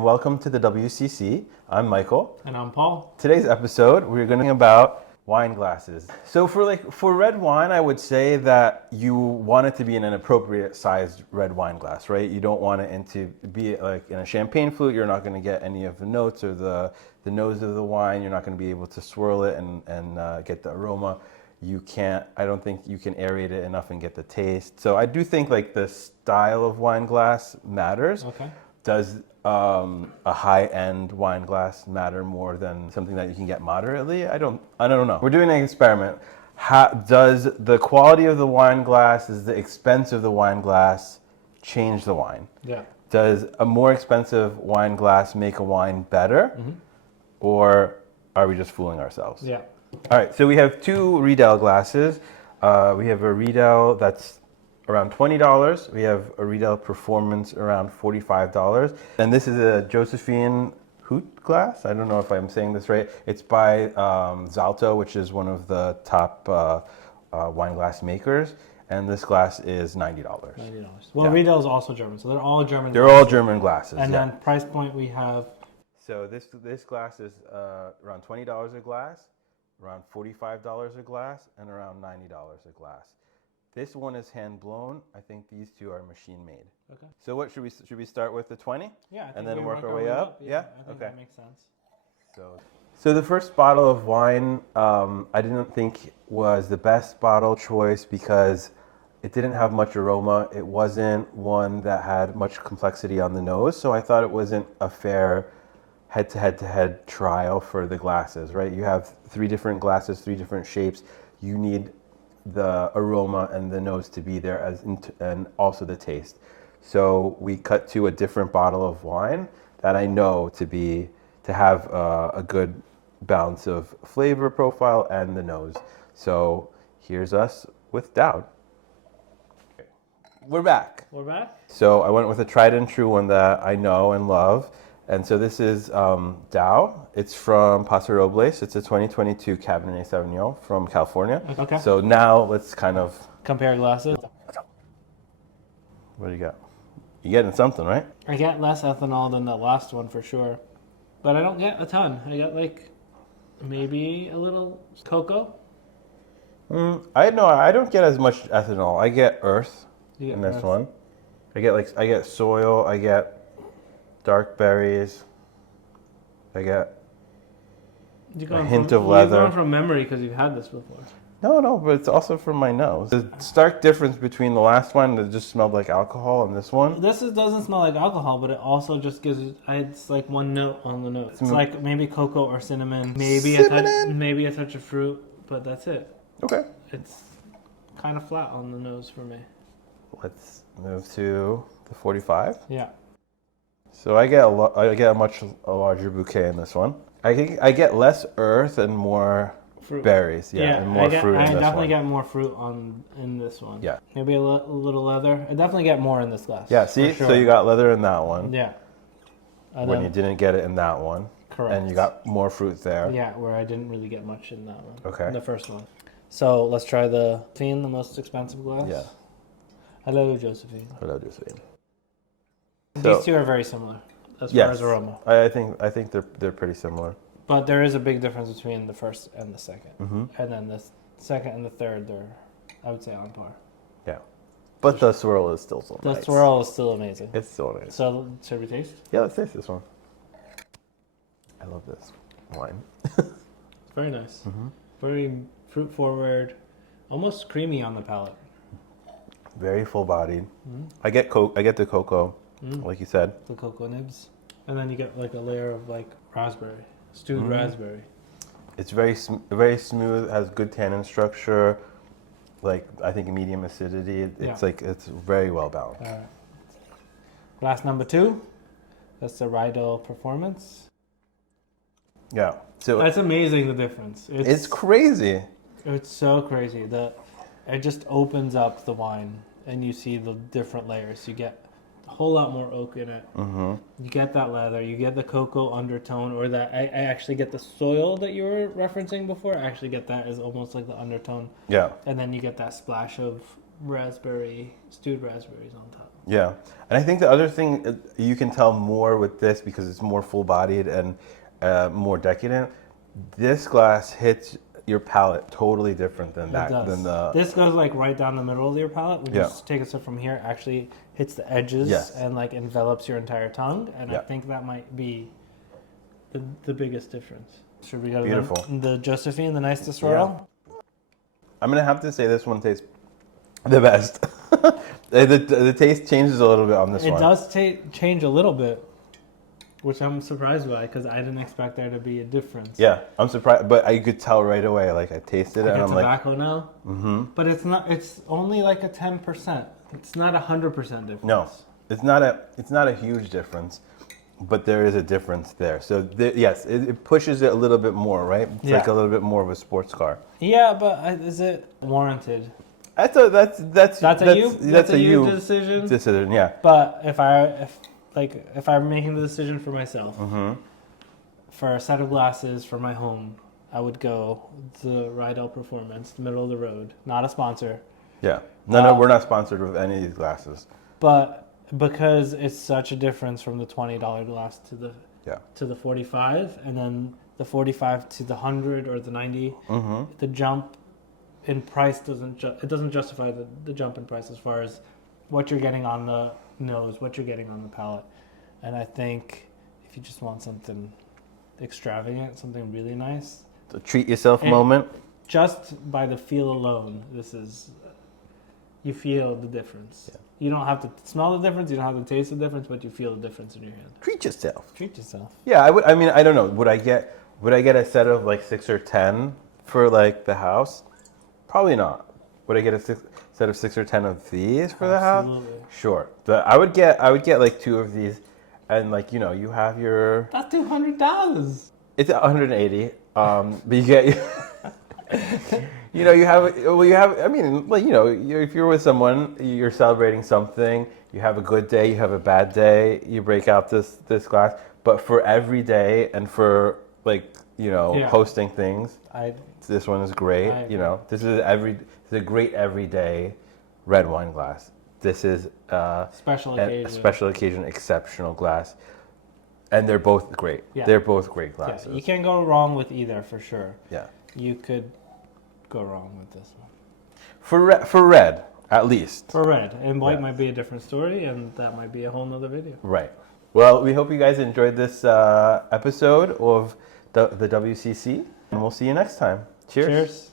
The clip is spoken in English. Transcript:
Welcome to the WCC. I'm Michael. And I'm Paul. Today's episode, we're going to talk about wine glasses. So for red wine, I would say that you want it to be in an appropriate sized red wine glass, right? You don't want it to be like in a champagne flute. You're not going to get any of the notes or the nose of the wine. You're not going to be able to swirl it and get the aroma. I don't think you can aerate it enough and get the taste. So I do think like the style of wine glass matters. Okay. Does a high-end wine glass matter more than something that you can get moderately? I don't know. We're doing an experiment. Does the quality of the wine glass, does the expense of the wine glass change the wine? Yeah. Does a more expensive wine glass make a wine better? Or are we just fooling ourselves? Yeah. All right, so we have two Riedel glasses. We have a Riedel that's around $20. We have a Riedel Performance around $45. And this is a Josephine glass. I don't know if I'm saying this right. It's by Zalto, which is one of the top wine glass makers. And this glass is $90. $90. Well, Riedel is also German, so they're all German. They're all German glasses. And then price point we have. So this glass is around $20 a glass, around $45 a glass, and around $90 a glass. This one is hand blown. I think these two are machine made. Okay. So what should we start with the 20? Yeah. I think and then we work our way up. Yeah. I think that makes sense. So the first bottle of wine, I didn't think was the best bottle choice because it didn't have much aroma. It wasn't one that had much complexity on the nose. So I thought it wasn't a fair head-to-head trial for the glasses, right? You have three different glasses, three different shapes. You need the aroma and the nose to be there and also the taste. So we cut to a different bottle of wine that I know to have a good balance of flavor profile and the nose. So here's us with Dowd. We're back. So I went with a tried and true one that I know and love. And so this is Dao. It's from Paso Robles. It's a 2022 Cabernet Sauvignon from California. Okay. So now let's kind of compare glasses. What do you got? You're getting something, right? I get less ethanol than the last one for sure, but I don't get a ton. I get like maybe a little cocoa. I don't get as much ethanol. I get earth in this one. I get soil. I get dark berries. I get a hint of leather. You're going from memory because you've had this before. No, but it's also from my nose. The stark difference between the last one that just smelled like alcohol and this one. Doesn't smell like alcohol, but it also just it's like one note on the nose. It's like maybe cocoa or cinnamon, maybe a touch of fruit, but that's it. Okay. It's kind of flat on the nose for me. Let's move to the 45. Yeah. So I get a much larger bouquet in this one. I get less earth and more fruit. Berries, and more fruit in this one. I definitely get more fruit in this one. Yeah. Maybe a little leather. I definitely get more in this glass. Yeah, see? Sure. So you got leather in that one. Yeah. When you didn't get it in that one. Correct. And you got more fruit there. Yeah, where I didn't really get much in that one. Okay. In the first one. So let's try the most expensive glass. Yeah. Hello, Josephine. Hello, Josephine. These two are very similar as far as aroma. I think they're pretty similar. But there is a big difference between the first and the second. Mm-hmm. And then the second and the third, I would say, on par. Yeah. But the swirl is still so nice. The swirl is still amazing. It's so nice. So, should we taste? Yeah, let's taste this one. I love this wine. It's very nice. Mm-hmm. Very fruit forward, almost creamy on the palate. Very full bodied. Mm-hmm. I get the cocoa, like you said. The cocoa nibs. And then you get like a layer of like raspberry, stewed raspberry. It's very smooth, has good tannin structure, like I think medium acidity. It's very well balanced. Glass number 2, that's the Riedel Performance. Yeah. So that's amazing, the difference. It's crazy. It's so crazy. It just opens up the wine and you see the different layers. You get a whole lot more oak in it. Mm-hmm. You get that leather. You get the cocoa undertone, or that I actually get the soil that you were referencing before. I actually get that as almost like the undertone. Yeah. And then you get that splash of stewed raspberries on top. Yeah. And I think the other thing you can tell more with this because it's more full-bodied and more decadent. This glass hits your palate totally different than It that. does. Than the This goes like right down the middle of your palate. When you Yeah. take a sip from here, it actually hits the edges Yes. and like envelops your entire tongue. And I Yeah. think that might be the biggest difference. Should we go to Beautiful. the Josephine, the nice to swirl? I'm gonna have to say this one tastes the best. The taste changes a little bit on this It one. does change a little bit, which I'm surprised by because I didn't expect there to be a difference. Yeah, I'm surprised, but I could tell right away. Like I tasted it, Like and a I'm like, tobacco now, but it's not. It's only like a 10%. It's not 100% difference. no, it's not a huge difference, but there is a difference there. So yes, it pushes it a little bit more, right? It's like a little bit more of a sports car. Yeah, but is it warranted? That's a you decision. decision. Yeah. But if I'm making the decision for myself, for a set of glasses for my home, I would go the Rydell Performance, the middle of the road. Not a sponsor, Yeah. No, we're not sponsored with any of these glasses. but because it's such a difference from the $20 glass to the Yeah. to the 45, and then the 45 to the 100 or the 90, the jump in price doesn't justify the jump in price as far as what you're getting on the nose, what you're getting on the palate. And I think if you just want something extravagant, something really nice, The treat yourself moment. just by the feel alone, you feel the difference. Yeah. You don't have to smell the difference, you don't have to taste the difference, but you feel the difference in your hand. Treat yourself. Treat yourself. Yeah, I would. I mean, I don't know. Would I get a set of like 6 or 10 for like the house? Probably not. Would I get a set of 6 or 10 of these for the house? Absolutely. Sure. I would get like 2 of these, and like you have your. That's $200. It's 180. But you get. You have. I mean, like if you're with someone, you're celebrating something. You have a good day. You have a bad day. You break out this glass. But for every day and for like hosting things, this one is great. This is a great everyday red wine glass. This is Special a special occasion exceptional glass, and they're both great. Yeah. They're both great glasses. Yeah, you can't go wrong with either for sure. Yeah. You could go wrong with this one. For red, at least. For red. And white Yeah. might be a different story, and that might be a whole nother video. Right. Well, we hope you guys enjoyed this episode of the WCC, and we'll see you next time. Cheers. Cheers.